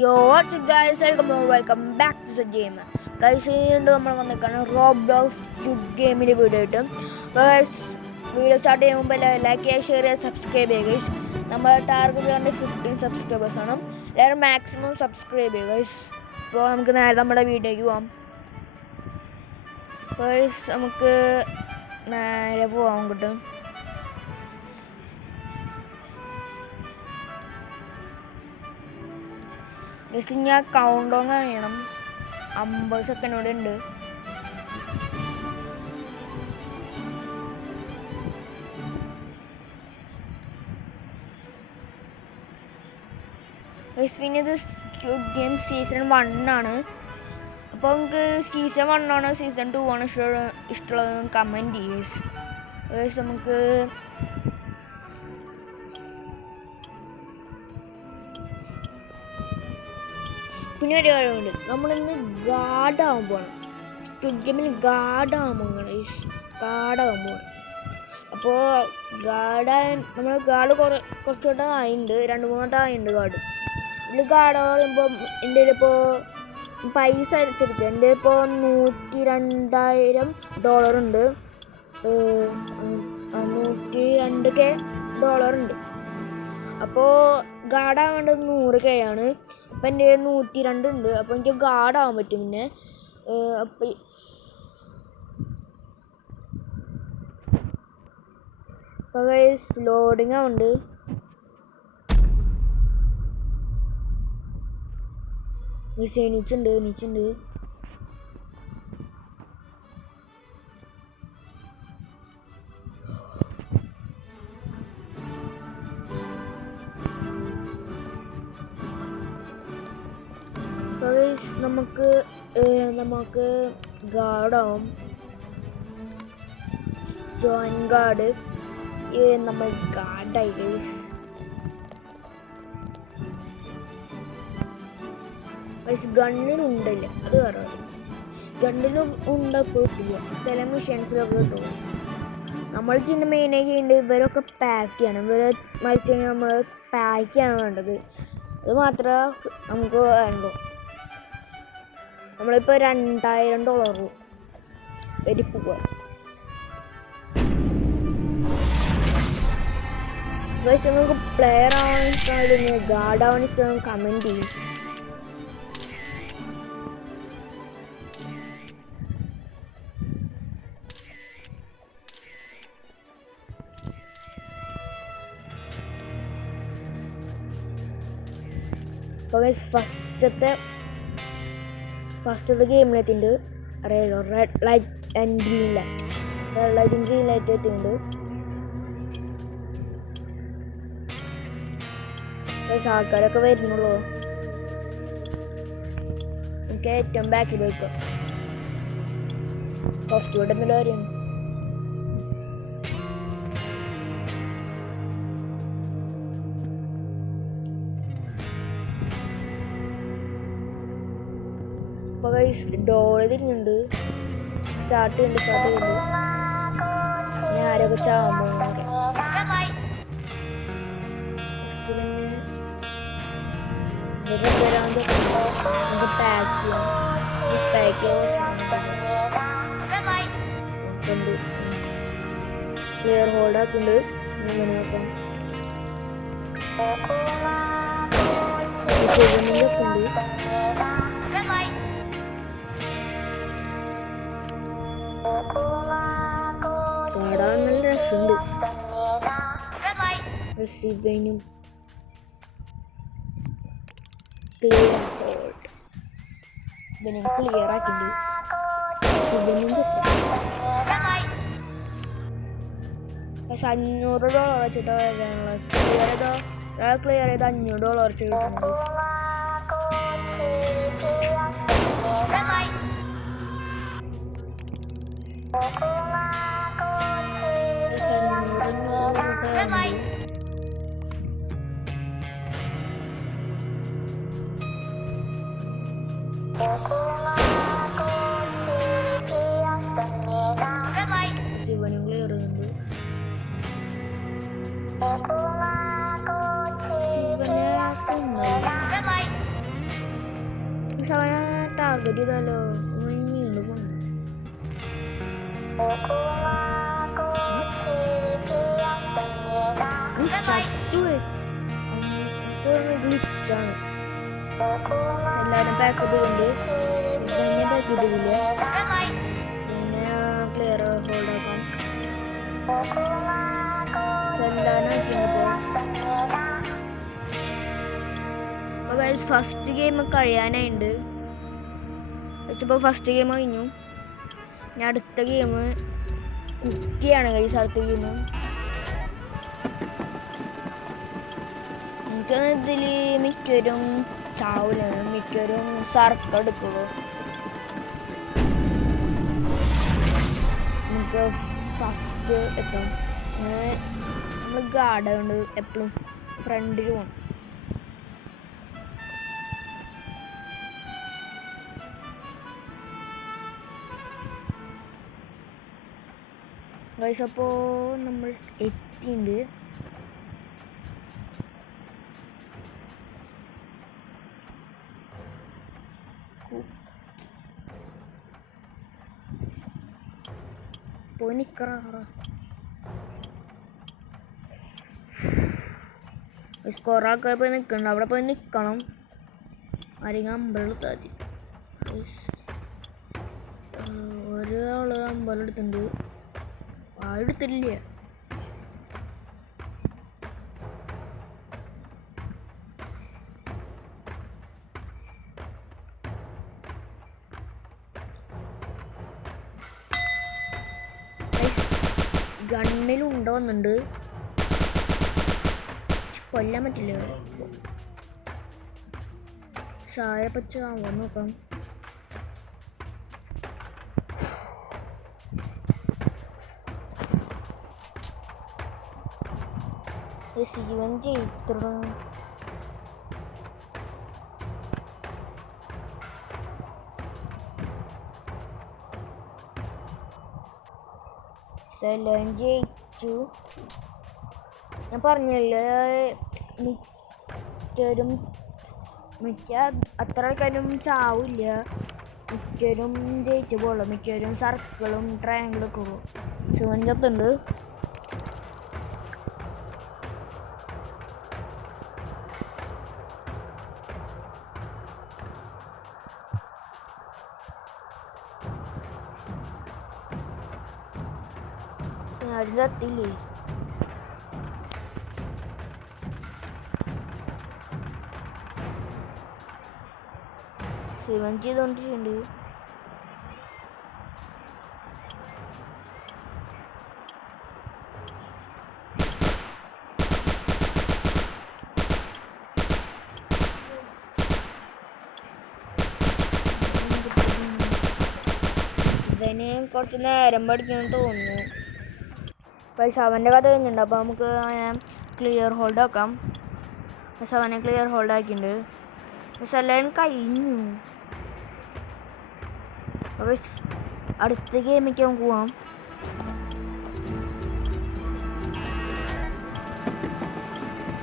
Yo, what's up guys? Welcome back to the game. Guys, നമ്മൾ വന്നിരിക്കുകയാണ് Roblox squid ഗെയിമിൻ്റെ video ആയിട്ട്. Video start ചെയ്യുമ്പോൾ മുമ്പ് ലൈക്ക് ചെയ്യുക, ഷെയർ ചെയ്യുക, സബ്സ്ക്രൈബ് ചെയ്യുക ഗൈസ്. നമ്മുടെ ടാർഗറ്റ് പറഞ്ഞാൽ 15 സബ്സ്ക്രൈബേഴ്സാണ്. എല്ലാവരും മാക്സിമം സബ്സ്ക്രൈബ് ചെയ്യുക ഗൈസ്. അപ്പോൾ നമുക്ക് നേരെ നമ്മുടെ വീഡിയോയ്ക്ക് പോകാം ഗൈസ്. നമുക്ക് നേരെ പോകാം അങ്ങോട്ട്. ജസ്റ്റ് ഞാൻ കൗണ്ട് ഡൗൺ കഴിയണം. 50 സെക്കൻഡ് കൂടെ ഉണ്ട്. പിന്നെ ഇത് സ്ക്വിഡ് ഗെയിം സീസൺ 1 ആണ്. അപ്പോൾ നമുക്ക് സീസൺ 1 ആണോ സീസൺ 2 ആണോ ഇഷ്ടമുള്ളതെന്ന് കമൻറ്റ് ചെയ്യുക. നമുക്ക് പിന്നെ ഒരു കാര്യമുണ്ട്, നമ്മളിന്ന് ഗാർഡാകാൻ പോകണം. സ്ക്വിഡ് ഗെയിമിൽ ഗാർഡാകാൻ അപ്പോൾ നമ്മൾ ഗാർഡ് കുറച്ച് വട്ടം ആയിട്ടുണ്ട്, 2-3 വട്ടം ആയിട്ടുണ്ട് ഗാർഡ്. ഇതിൽ ഗാർഡ് പറയുമ്പോൾ എൻ്റെ കയ്യിലിപ്പോൾ പൈസ അനുസരിച്ച് എൻ്റെ ഇപ്പോൾ $102,000 ഉണ്ട്. $102K ഉണ്ട്. അപ്പോൾ ഗാർഡാവേണ്ടത് 100K ആണ്. അപ്പം എൻ്റെ 102 ഉണ്ട്. അപ്പോൾ എനിക്ക് ഗാർഡാവാൻ പറ്റും. പിന്നെ അപ്പോൾ ലോഡിങ് ആവുന്നുണ്ട്. നീച്ചുണ്ട്. നമുക്ക് ഗാർഡാവും. Join guard. നമ്മൾ ഗാർഡായി ഗൈസ്. ഗണ്ണിനുണ്ടല്ലേ, അത് വേറെ. ഗണ്ണിലും ഉണ്ടപ്പോൾ കിട്ടില്ല, ചില മിഷൻസിലൊക്കെ കിട്ടും. നമ്മൾ ചിന്ന മെയിനായി ചെയ്യേണ്ടത് ഇവരൊക്കെ പാക്ക് ചെയ്യണം. ഇവരെ മരിച്ചു കഴിഞ്ഞാൽ നമ്മൾ പാക്ക് ചെയ്യാണ് വേണ്ടത്. അത് മാത്രമേ നമുക്ക് വേണ്ടൂ. നമ്മളിപ്പോൾ $2,000 വരി പോവുക. നിങ്ങൾക്ക് പ്ലെയർ ആവാൻ ഇഷ്ടമായിരുന്നു, ഗാർഡ് ആവാൻ ഇഷ്ടം കമൻറ്റ് ചെയ്യും. അപ്പോൾ ഫസ്റ്റത്തെ ഗെയിമിലെത്തിണ്ട്. അറിയാലോ, red light and green light എത്തിയിട്ടുണ്ട്. ആൾക്കാരൊക്കെ വരുന്നുള്ളൂ. എനിക്ക് ഏറ്റവും ബാക്കിൽ പോയിക്കാം. ഫസ്റ്റ് വീട് എന്നുള്ള കാര്യം ഇപ്പോൾ ഡോറ് തിരിഞ്ഞുണ്ട്. സ്റ്റാർട്ട് ചെയ്യുന്നുണ്ട്. ഞാൻ ആരൊക്കെ ചാവാൻ പോകുന്നുണ്ട്. നമുക്ക് പാക്ക് ചെയ്യാം. ക്ലിയർ ഹോൾഡ് ആക്കുന്നുണ്ട്. ഇങ്ങനെ നോക്കാം. പാടാൻ നല്ല രസമുണ്ട്. ഇവനും ക്ലിയർ ആക്കിണ്ട്. പക്ഷെ $500 വെച്ചിട്ട് ക്ലിയർ ചെയ്ത് $500 കിട്ടുന്നുണ്ട്. ശിവനും ക്ലിയർ ചെയ്യുന്നുണ്ട്. ശിവനെ Sama target di dalam ini loh bang. Satu itu glitch ആണ്. എല്ലാവരും പാക്ക് ചെയ്തുകൊണ്ട് പിന്നെ പാക്ക് ചെയ്തില്ല പിന്നെ ക്ലിയർ ഹോൾഡ് ആക്കാം അപ്പോൾ ഫസ്റ്റ് ഗെയിം കഴിയാനായിട്ടുണ്ട്. ഇപ്പോൾ ഫസ്റ്റ് ഗെയിം കഴിഞ്ഞു. ഞാൻ അടുത്ത ഗെയിം കുക്കിയാണ് ഗൈസ്. അടുത്ത ഗെയിം എനിക്കൊന്ന് ഇതിൽ മിക്കവരും ചാവില്ല, മിക്കവരും സർക്കിൾ എടുക്കുള്ളൂ. നമുക്ക് ഫസ്റ്റ് എത്തും. നമ്മൾ ഗാർഡ് കൊണ്ട് എപ്പോഴും ഫ്രണ്ടിൽ പോകണം. ഗൈസ് അപ്പോൾ നമ്മൾ എത്തിയിട്ടുണ്ട്. പോയി നിൽക്കറ കുറേ ആൾക്കാർ പോയി നിൽക്കുന്നുണ്ട്. അവിടെ പോയി നിൽക്കണം. ആരെങ്കിലും അമ്പലം എടുത്താൽ മതി. ഒരാൾ അമ്പലം എടുത്തിട്ടുണ്ട്. ആരും എടുത്തില്ല. ഗണ്ണിലുണ്ടോന്നുണ്ട്, കൊല്ലാൻ പറ്റില്ല. സായ പച്ച ആവാൻ നോക്കാം. ശിവൻ ജയിക്കണം. എല്ലാം ജയിച്ചു. ഞാൻ പറഞ്ഞില്ലേ മിക്ക അത്ര ആൾക്കാരും ചാവില്ല. മിക്കവരും ജയിച്ചു പോകുള്ളൂ. മിക്കവരും സർക്കിളും ട്രയാങ്കിളും ഒക്കെ പോകും. ശിവൻ ചത്തുണ്ട്. ആരും ചത്തില്ലേ? ശിവൻ ചെയ്തോണ്ടിട്ടുണ്ട്. ഇവന് കുറച്ച് നേരം പഠിക്കുമെന്ന് തോന്നുന്നു. പക്ഷെ അവൻ്റെ കഥ കഴിഞ്ഞിട്ടുണ്ട്. അപ്പോൾ നമുക്ക് ക്ലിയർ ഹോൾഡ് ആക്കാം. പക്ഷെ അവനെ ക്ലിയർ ഹോൾഡ് ആക്കിയിട്ടുണ്ട്. പക്ഷെ എല്ലാവരും കഴിഞ്ഞു. അപ്പോൾ അടുത്ത ഗെയിമിലേക്ക് നമുക്ക് പോവാം.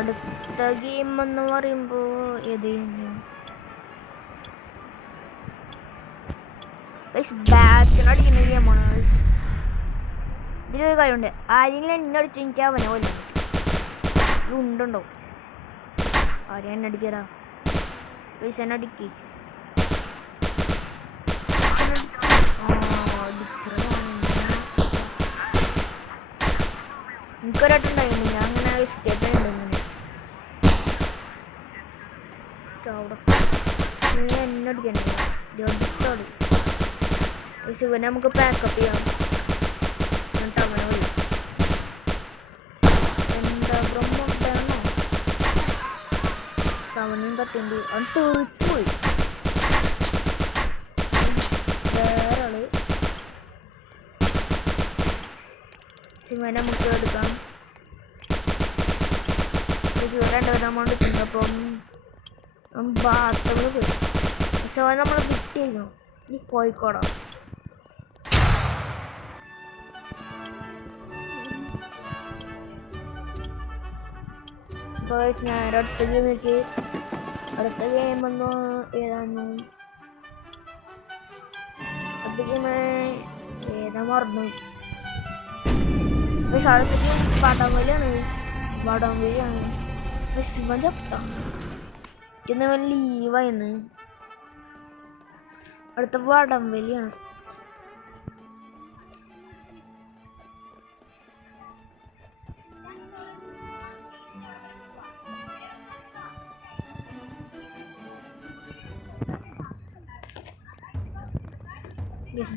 അടുത്ത ഗെയിം എന്ന് പറയുമ്പോൾ ഏതായിരുന്നു? ബാറ്റിനടിക്കുന്ന ഗെയിമാണ്. ഇതിലൊരു കാര്യമുണ്ട്. ആരെങ്കിലും എന്നെ അടിച്ച് എനിക്ക് അവനെ കൊല്ലാൻ പറ്റും. ഉണ്ടുണ്ടോ? ആരെയും എന്നെ അടിക്കാറാ? പൈസ എന്നെ അടിക്കി. എനിക്കൊരാട്ടുണ്ടായിരുന്നു. ഞാൻ അങ്ങനെ എസ്കേപ്പ് ചെയ്യുന്നുണ്ട്. എന്നെ അടിക്കണ്ടേ? അടുത്തോട് ശിവനെ നമുക്ക് പാക്കപ്പ് ചെയ്യാം. എന്താ ബ്രഹ്മണോ സമനം തട്ടുണ്ട്. അവൻ തെറിച്ചു പോയി. വേറെ ആള് ശിവനെ നമുക്ക് എടുക്കാം. ശിവൻ രണ്ടുപേരും നമ്മൾ എടുക്കുന്നപ്പം ബാത്റൂമിൽ പോയി. ശിവൻ നമ്മൾ ഫിറ്റ് ചെയ്യും. ഈ കോഴിക്കോടോ ഞാൻ അടുത്ത ഗെയിമിലേക്ക്. അടുത്ത ഗെയിം ഒന്നും ഏതാണെന്നും അടുത്ത ഗെയിം ഏതാ മറന്നു. അടുത്ത വടംവലിയാണ്. വടംവലിയാണ്. ശിവൻ ചത്ത പിന്നെ ലീവായിരുന്നു. അടുത്ത വടംവലിയാണ്.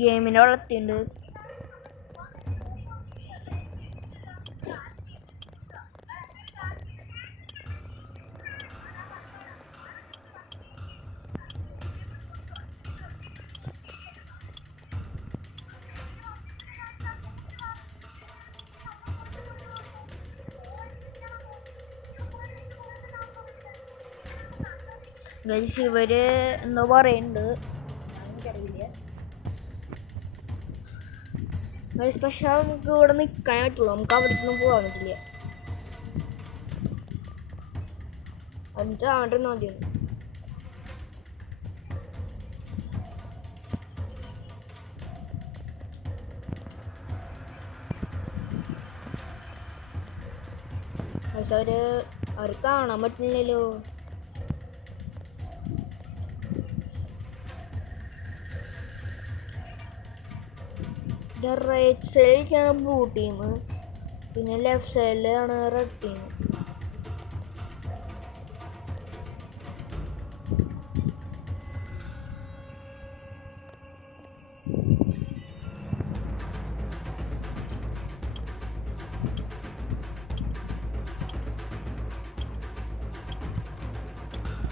ഗെയിമിനെ വളർത്തിണ്ട്. ഇവര് എന്തോ പറയുന്നുണ്ട്, എനിക്കറിയില്ല. പക്ഷെ നമുക്ക് ഇവിടെ നിൽക്കാൻ പറ്റുള്ളൂ, നമുക്ക് അവിടേക്കൊന്നും പോകാൻ പറ്റില്ല. എന്നിട്ട് അവിടെ മതിയാണ്. പക്ഷെ അവർ കാണാൻ പറ്റില്ലല്ലോ. റൈറ്റ് സൈഡിലേക്കാണ് ബ്ലൂ ടീം, പിന്നെ ലെഫ്റ്റ് സൈഡിലാണ് റെഡ് ടീം.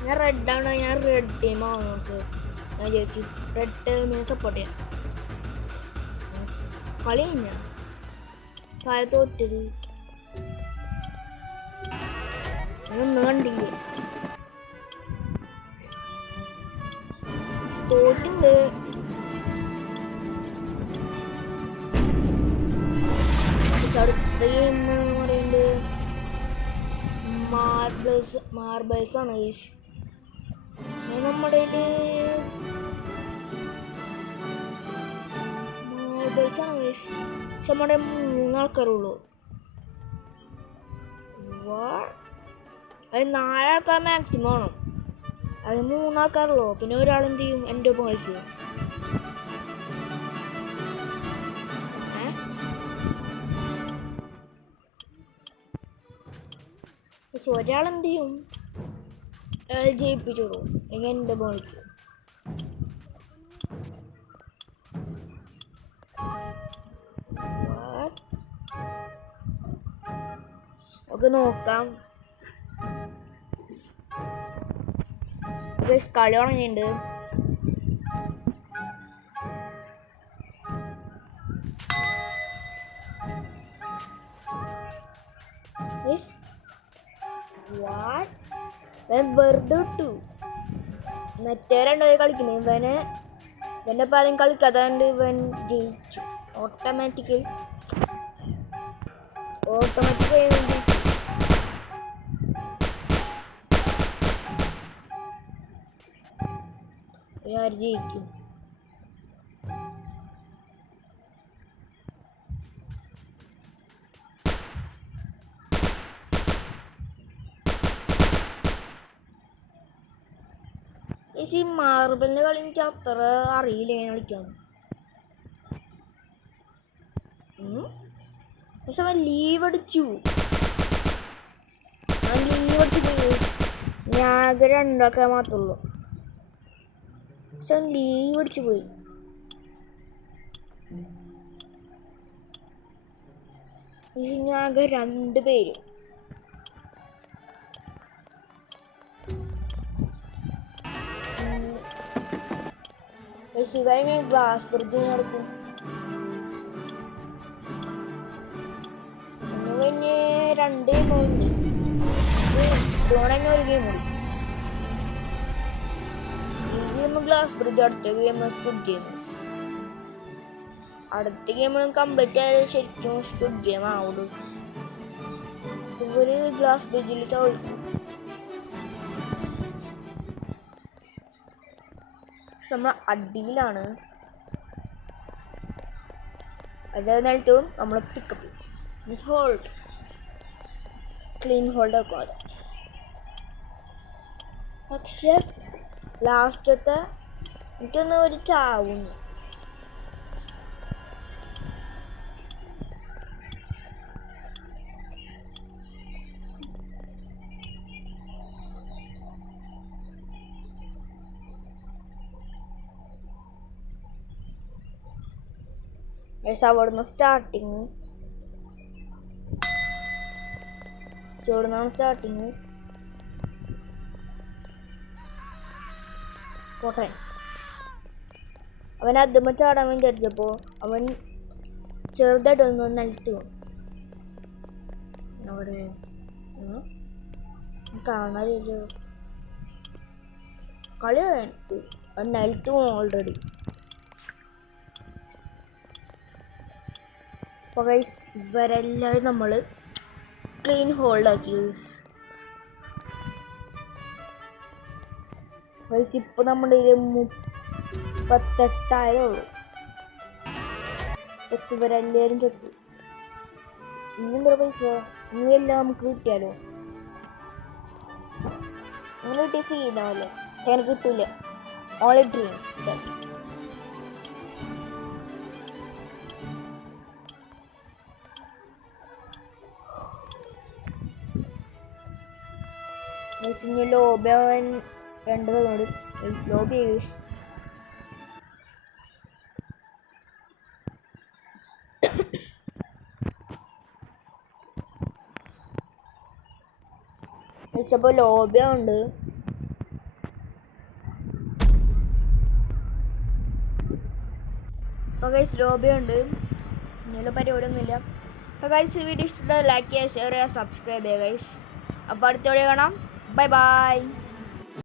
ഞാൻ റെഡാണ്, ഞാൻ റെഡ് ടീമാണ്. നമുക്ക് ഞാൻ ചോദിച്ചു റെഡ് ടീമിനെ സപ്പോർട്ട് ചെയ്യാം. കളി കഴിഞ്ഞ കാല തോറ്റത് ഒന്നും കണ്ടില്ലേ? തോറ്റുണ്ട്. അടുത്ത ഗെയിം പറയുന്നത് മാർബിൾസ് ആണ്. നമ്മുടെ നമ്മുടെ 3 ആൾക്കാരുള്ളൂ. അത് 4 ആൾക്കാർ മാക്സിമം ആണ്. അത് 3 ആൾക്കാരുള്ളൂ. പിന്നെ ഒരാൾ എന്ത് ചെയ്യും? എൻ്റെ ഒപ്പം കളിക്കും. പക്ഷെ ഒരാൾ എന്ത് ചെയ്യും? ജയിപ്പിച്ചോളൂ, അല്ലെങ്കിൽ എൻ്റെ ഒപ്പം കളിക്കും. നമുക്ക് നോക്കാം. കളി തുടങ്ങിയിട്ടുണ്ട്. വെറുതെ ഇട്ടു. മറ്റേ 2 പേര് കളിക്കുന്നു. ഇവന്റെ പാരം കളിക്കാത്തതുകൊണ്ട് ഇവൻ ജയിച്ചു ഓട്ടോമാറ്റിക്കായി. ആര് ജയിക്കും? ഈ മാർബിളിന്റെ കളി എനിക്ക് അത്ര അറിയില്ല കളിക്കാൻ. പക്ഷെ അവൻ ലീവ് അടിച്ചു. ഞാൻ ആകെ 2 ആൾക്കാർ മാത്രമുള്ളൂ. പക്ഷെ അവൻ ലീവ് അടിച്ചു പോയി. ഞാൻ ആകെ 2 പേര്. ഇവരെങ്ങനെ ഗ്ലാസ് ബ്രിഡ്ജ് നടക്കും? പിന്നെ 2 ഗെയിം ഉണ്ട്. ഒരു ഗെയിം ഉണ്ട്. ഈ ഗെയിം ഗ്ലാസ് ബ്രിഡ്ജ്, അടുത്ത ഗെയിം സ്ക്വിഡ് ഗെയിം. അടുത്ത ഗെയിം കംപ്ലീറ്റ് ആയാലും ശരിക്കും സ്ക്വിഡ് ഗെയിം ആവുള്ളൂ. ഇവര് ഗ്ലാസ് ബ്രിഡ്ജിൽ തോൽക്കും. നമ്മൾ അടിയിലാണ്. അത് നിലത്തും നമ്മൾ പിക്കപ്പ് ചെയ്യും. മീൻസ് ഹോൾഡ്, ക്ലീൻ ഹോൾഡ് ഒക്കെ അത്. പക്ഷെ ലാസ്റ്റത്തെ എനിക്കൊന്ന് ഒരു ചാവുന്നു. അവിടുന്ന് സ്റ്റാർട്ടിങ് പോട്ടെ. അവൻ അതുമ്മ ചാടാൻ വേണ്ടി വിചാരിച്ചപ്പോൾ അവൻ ചെറുതായിട്ടൊന്ന് നിലത്ത് വീണു. അവിടെ കാണാനില്ലോ, കളി നിലത്ത് വീണു ഓൾറെഡി. അപ്പോൾ ഗൈസ് ഇവരെല്ലാവരും നമ്മൾ ക്ലീൻ ഹോൾഡാക്കി ഗൈസ്. ഇപ്പോൾ നമ്മുടെ കയ്യിൽ 38,000 ഉള്ളൂ. പക്ഷെ ഇവരെല്ലാവരും ചത്തു. ഇന്നെന്താ പൈസ ഇനിയെല്ലാം നമുക്ക് കിട്ടിയാലോ? അങ്ങനെ കിട്ടിയ സീനാവല്ലോ. പക്ഷെ അങ്ങനെ കിട്ടൂല. All dreams that. ലോബി അവൻ 2 തവണ ലോബി യൂസ്. അപ്പോൾ ലോബി ഉണ്ട്. അപ്പോൾ ഗൈസ് ലോബി ഉണ്ട്, ഇങ്ങനെയുള്ള പരിപാടിയൊന്നുമില്ല. അപ്പോൾ ഗൈസ് വീഡിയോ ഇഷ്ടപ്പെട്ട ലൈക്ക് ചെയ്യുക, ഷെയർ ചെയ്യുക, സബ്സ്ക്രൈബ് ചെയ്യുക ഗൈസ്. അപ്പോൾ അടുത്ത വീഡിയോ കാണാം. Bye bye.